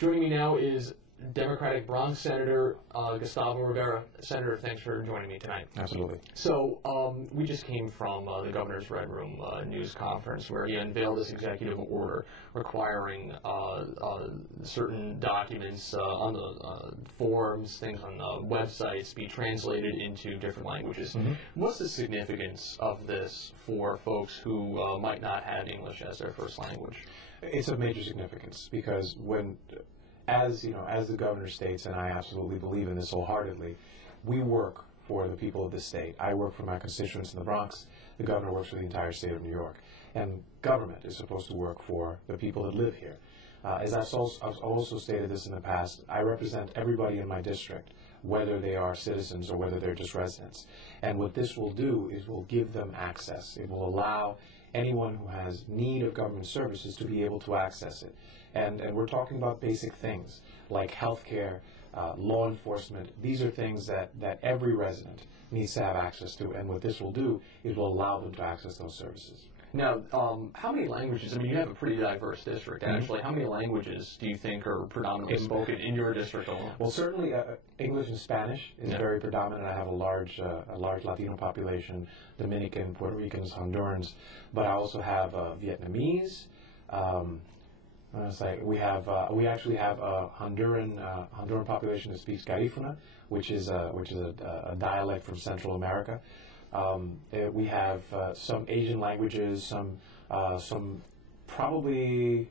Joining me now is Democratic Bronx Senator Gustavo Rivera. Senator, thanks for joining me tonight. Absolutely. So we just came from the Governor's Red Room news conference where he unveiled this executive order requiring certain documents on the forms, things on websites be translated into different languages. Mm-hmm. What's the significance of this for folks who might not have English as their first language? It's of major significance because as the governor states, and I absolutely believe in this wholeheartedly, we work for the people of this state. I work for my constituents in the Bronx. The governor works for the entire state of New York. And government is supposed to work for the people that live here. As I've also stated this in the past, I represent everybody in my district, whether they are citizens or whether they're just residents. And what this will do is will give them access. It will allow anyone who has need of government services to be able to access it. And we're talking about basic things like health care, law enforcement. These are things that every resident needs to have access to. And what this will do is will allow them to access those services. Now, how many languages, I mean, you have a pretty diverse district, actually. How many languages do you think are predominantly spoken in your district alone? Well, certainly English and Spanish is very predominant. I have a large Latino population, Dominican, Puerto Ricans, Hondurans, but I also have Vietnamese. We actually have a Honduran population that speaks Garifuna, which is a dialect from Central America. We have some Asian languages, some probably.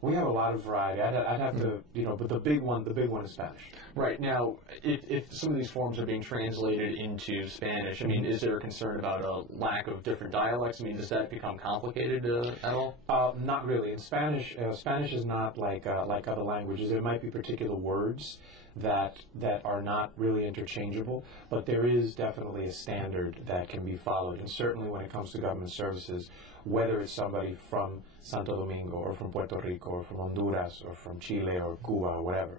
We have a lot of variety. I'd have to, but the big one is Spanish. Right. Now, if some of these forms are being translated into Spanish, I mean, is there a concern about a lack of different dialects? I mean, does that become complicated at all? Not really. In Spanish, Spanish is not like other languages. There might be particular words that are not really interchangeable, but there is definitely a standard that can be followed. And certainly when it comes to government services, whether it's somebody from Santo Domingo or from Puerto Rico or from Honduras or from Chile or Cuba or whatever,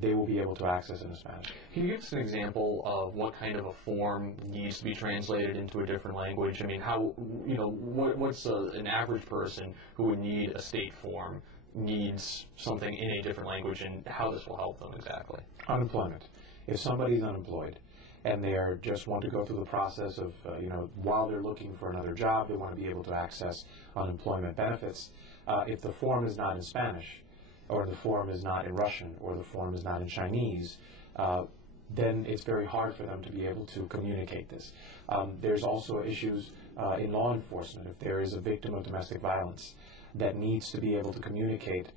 they will be able to access it in Spanish. Can you give us an example of what kind of a form needs to be translated into a different language? I mean, what's an average person who would need a state form needs something in a different language, and how this will help them exactly? Unemployment. If somebody's unemployed and they just want to go through the process of, while they're looking for another job, they want to be able to access unemployment benefits. If the form is not in Spanish, or the form is not in Russian, or the form is not in Chinese, then it's very hard for them to be able to communicate this. There's also issues in law enforcement. If there is a victim of domestic violence that needs to be able to communicate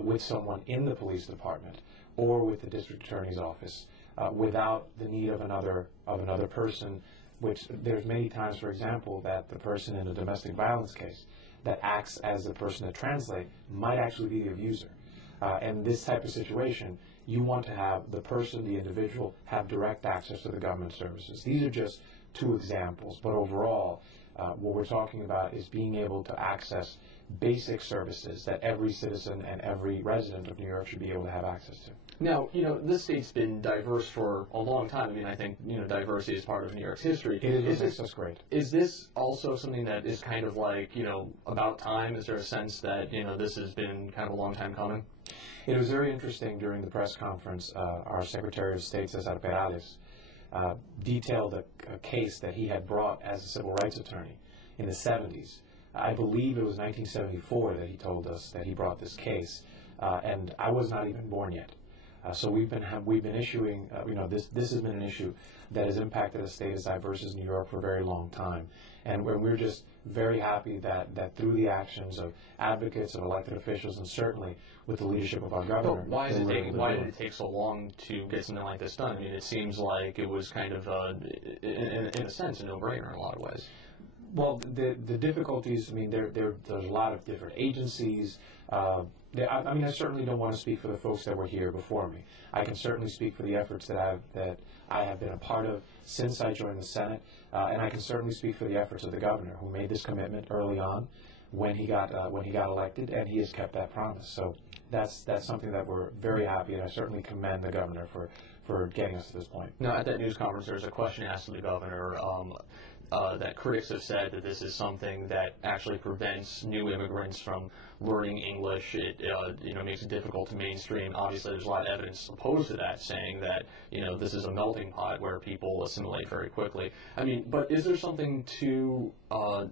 with someone in the police department or with the district attorney's office without the need of another person, which there's many times, for example, that the person in a domestic violence case that acts as the person to translate might actually be the abuser. And this type of situation, you want to have the person, the individual, have direct access to the government services. These are just two examples, but overall, what we're talking about is being able to access basic services that every citizen and every resident of New York should be able to have access to. Now, this state's been diverse for a long time. I mean, I think, diversity is part of New York's history. It is. That's great. Is this also something that is kind of like, about time? Is there a sense that, this has been kind of a long time coming? It was very interesting during the press conference. Our Secretary of State, Cesar Perales, detailed a case that he had brought as a civil rights attorney in the 70s. I believe it was 1974 that he told us that he brought this case, and I was not even born yet. So we've been issuing, this has been an issue that has impacted a state as diverse as New York for a very long time, and we're just very happy that through the actions of advocates, of elected officials, and certainly with the leadership of our governor. But why did it take so long to get something like this done? I mean, it seems like it was kind of, in a sense, a no-brainer in a lot of ways. Well, the difficulties, I mean, there's a lot of different agencies. I certainly don't want to speak for the folks that were here before me. I can certainly speak for the efforts that I have been a part of since I joined the Senate, and I can certainly speak for the efforts of the governor, who made this commitment early on when he got elected, and he has kept that promise. So that's something that we're very happy, and I certainly commend the governor for getting us to this point. Now, at that news conference, there was a question asked of the governor. that critics have said that this is something that actually prevents new immigrants from learning English. It makes it difficult to mainstream. Obviously, there's a lot of evidence opposed to that, saying that this is a melting pot where people assimilate very quickly. I mean, but is there something to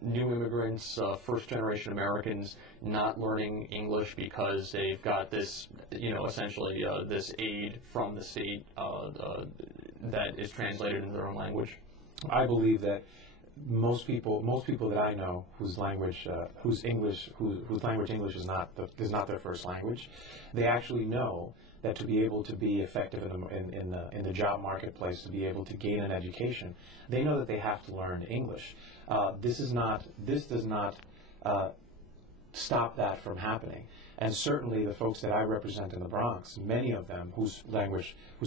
new immigrants, first-generation Americans, not learning English because they've got this, essentially this aid from the state that is translated into their own language? I believe that most people that I know whose language English is not their first language, they actually know that to be able to be effective in the job marketplace, to be able to gain an education, they know that they have to learn English. This does not stop that from happening. And certainly the folks that I represent in the Bronx, many of them whose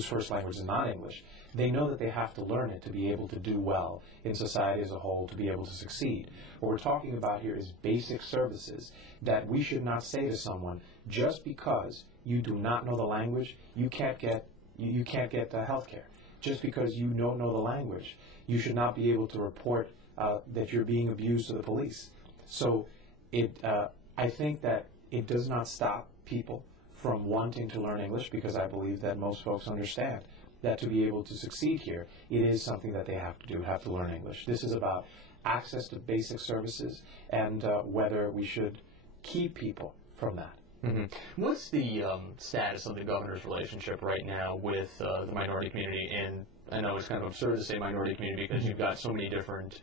first language is not English, they know that they have to learn it to be able to do well in society as a whole, to be able to succeed. What we're talking about here is basic services that we should not say to someone, just because you do not know the language, you can't get health care. Just because you don't know the language, you should not be able to report that you're being abused to the police. So I think that it does not stop people from wanting to learn English, because I believe that most folks understand that to be able to succeed here, it is something that they have to do, have to learn English. This is about access to basic services and whether we should keep people from that. Mm-hmm. What's the status of the governor's relationship right now with the minority community? And I know it's kind of absurd to say minority community because you've got so many different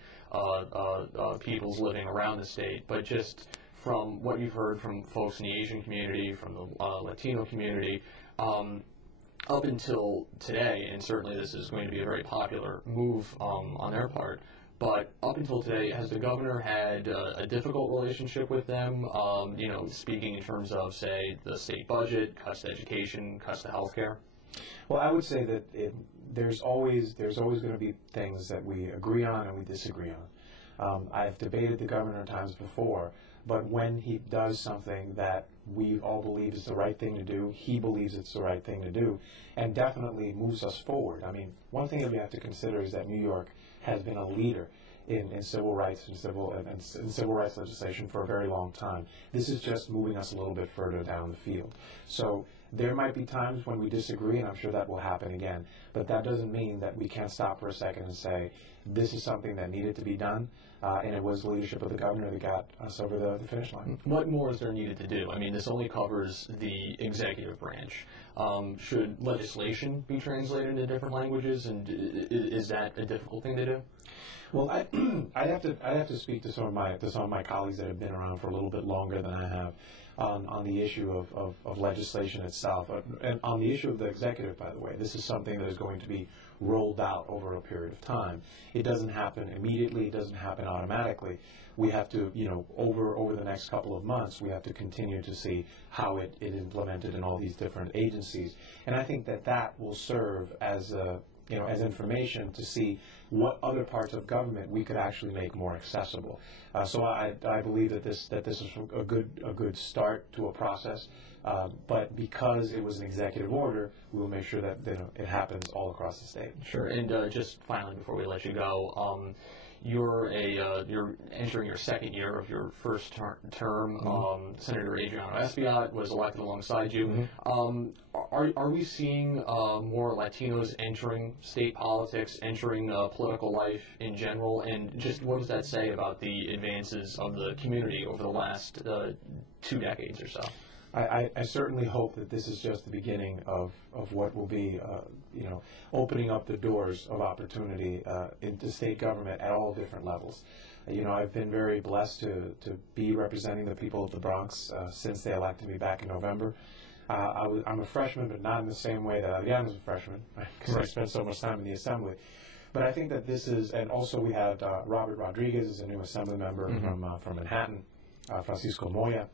peoples living around the state, but just from what you've heard from folks in the Asian community, from the Latino community, up until today, and certainly this is going to be a very popular move on their part, but up until today, has the governor had a difficult relationship with them, speaking in terms of, say, the state budget, cuts to education, cuts to health care? Well, I would say that there's always going to be things that we agree on and we disagree on. I've debated the governor times before, but when he does something that we all believe is the right thing to do, he believes it's the right thing to do, and definitely moves us forward. I mean, one thing that we have to consider is that New York has been a leader in civil rights and civil rights legislation for a very long time. This is just moving us a little bit further down the field. So there might be times when we disagree, and I'm sure that will happen again, but that doesn't mean that we can't stop for a second and say, this is something that needed to be done, and it was the leadership of the governor that got us over the finish line. What more is there needed to do? I mean, this only covers the executive branch. Should legislation be translated into different languages, and is that a difficult thing to do? Well, I'd have to speak to some of my colleagues that have been around for a little bit longer than I have on the issue of legislation itself. And on the issue of the executive, by the way, this is something that is going to be rolled out over a period of time. It doesn't happen immediately. It doesn't happen automatically. We have to, over the next couple of months, we have to continue to see how it is implemented in all these different agencies. And I think that will serve as as information to see what other parts of government we could actually make more accessible. So I believe that this is a good start to a process. But because it was an executive order, we will make sure that it happens all across the state. Sure. And just finally, before we let you go, you're entering your second year of your first term. Mm-hmm. Senator Adriano Espaillat was elected alongside you. Mm-hmm. Are we seeing more Latinos entering state politics, entering political life in general? And just what does that say about the advances of the community over the last 2 decades or so? I certainly hope that this is just the beginning of what will be, opening up the doors of opportunity into state government at all different levels. I've been very blessed to be representing the people of the Bronx since they elected me back in November. I'm a freshman, but not in the same way that Adriano's a freshman, because I spent so much time in the Assembly. But I think that this is, and also we had Robert Rodriguez is a new Assembly member mm-hmm. from Manhattan, Francisco Moya,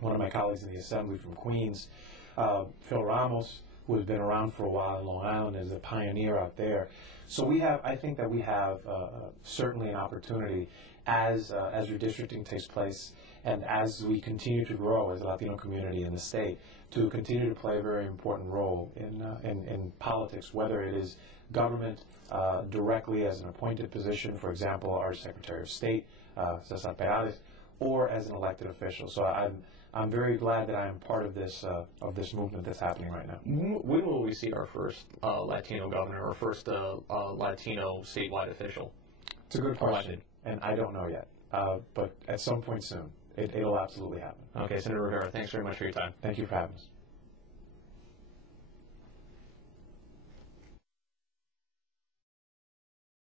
one of my colleagues in the Assembly from Queens, Phil Ramos, who has been around for a while in Long Island, is a pioneer out there. So I think that we have certainly an opportunity as redistricting takes place and as we continue to grow as a Latino community in the state, to continue to play a very important role in politics, whether it is government directly as an appointed position, for example, our Secretary of State, Cesar Perales, or as an elected official. So I'm very glad that I am part of this movement that's happening right now. When will we see our first Latino governor or first Latino statewide official? It's a good question, and I don't know yet, but at some point soon, it'll absolutely happen. Okay, Senator Rivera, thanks very much for your time. Thank you for having us.